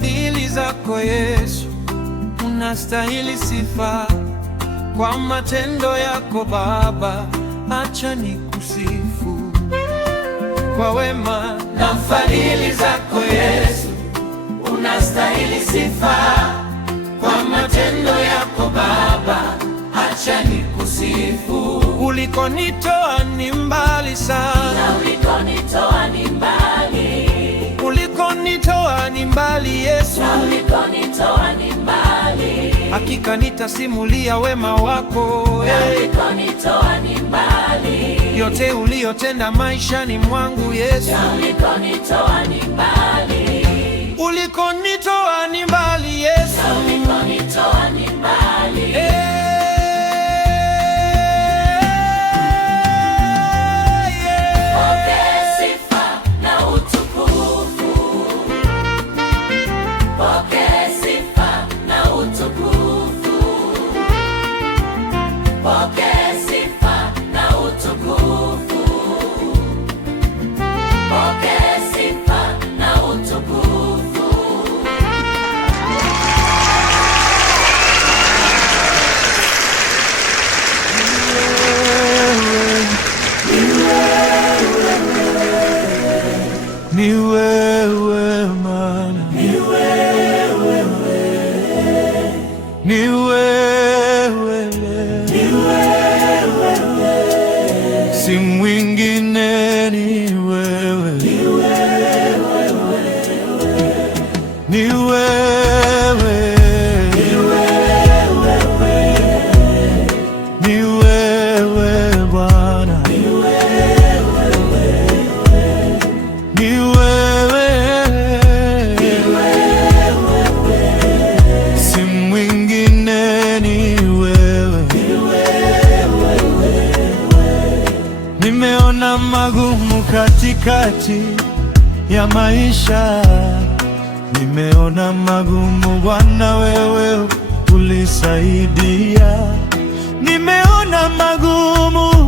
fadhili zako Yesu, unastahili sifa. Kwa matendo yako Baba, acha nikusifu. Kwa wema na fadhili zako Yesu, unastahili sifa. Kwa matendo yako Baba, acha nikusifu. Ulikonitoa ni mbali sana, na ulikonitoa ni mbali. Ulikonitoa ni mbali Yesu, na ulikonitoa ni mbali. Hakika nitasimulia wema wako, na ulikonitoa ni mbali. Yote uliyotenda maishani mwangu Yesu, na ulikonitoa ni mbali. Ulikonitoa ni mbali Yesu, na ulikonitoa ni mbali. Pokea sifa na utukufu. Pokea sifa na utukufu. Pokea sifa na utukufu. Pokea sifa na utukufu. Ni wewe Bwana, ni wewe, ni wewe, ni wewe, si mwingine, ni wewe, ni wewe, ni wewe, ni wewe Bwana, ni wewe, si mwingine, ni wewe. Nimeona magumu katikati ya maisha, nimeona magumu Bwana, wewe ulisaidia. Nimeona magumu